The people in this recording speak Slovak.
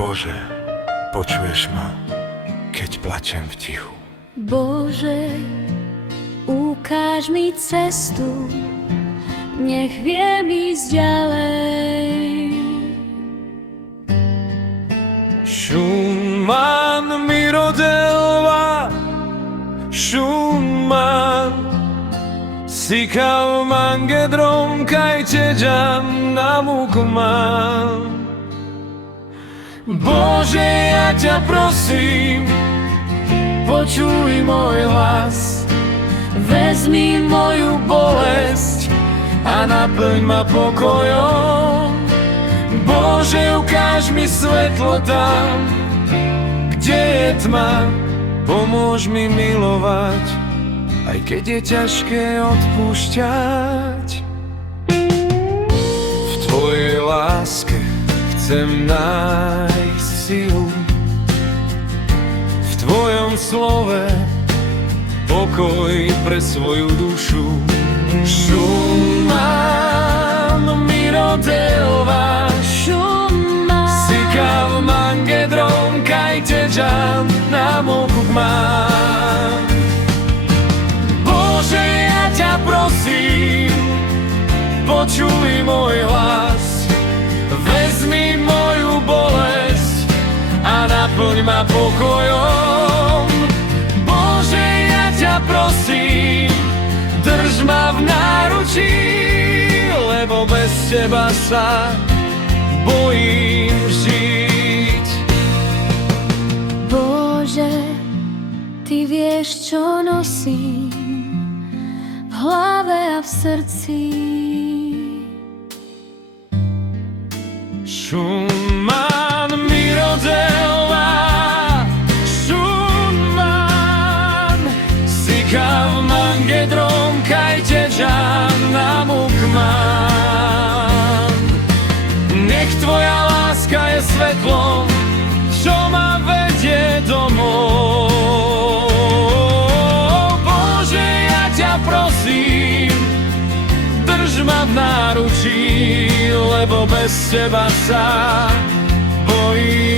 Bože, počuješ ma, keď plačem v tichu. Bože, ukáž mi cestu, nech viem ísť ďalej. Schumann mi rodelva, Schumann Sikav mangedrom kaj teďam namukman. Bože, ja ťa prosím, počuj môj hlas, vezmi moju bolesť a naplň ma pokojom. Bože, ukáž mi svetlo tam, kde je tma, pomôž mi milovať, aj keď je ťažké odpúšťať. V tvojej láske chcem nájsť silu, v tvojom slove pokoj pre svoju dušu. Schumann mi rodelva, Sikav mangedrom kaj teďam namukman. Bože, ja ťa prosím, počuj môj hlas, vezmi moju bolesť a naplň ma pokojom. Bože, ja ťa prosím, drž ma v náručí, lebo bez teba sa bojím žiť. Bože, ty vieš, čo nosím v hlave a v srdci. Schumann mi rodelva, Schumann Sikav mangedrom kaj teďam namukman. Nech tvoja láska je svetlom, čo ma vedie domov. Bože, ja ťa prosím, drž ma v náručí, lebo bez teba sa bojím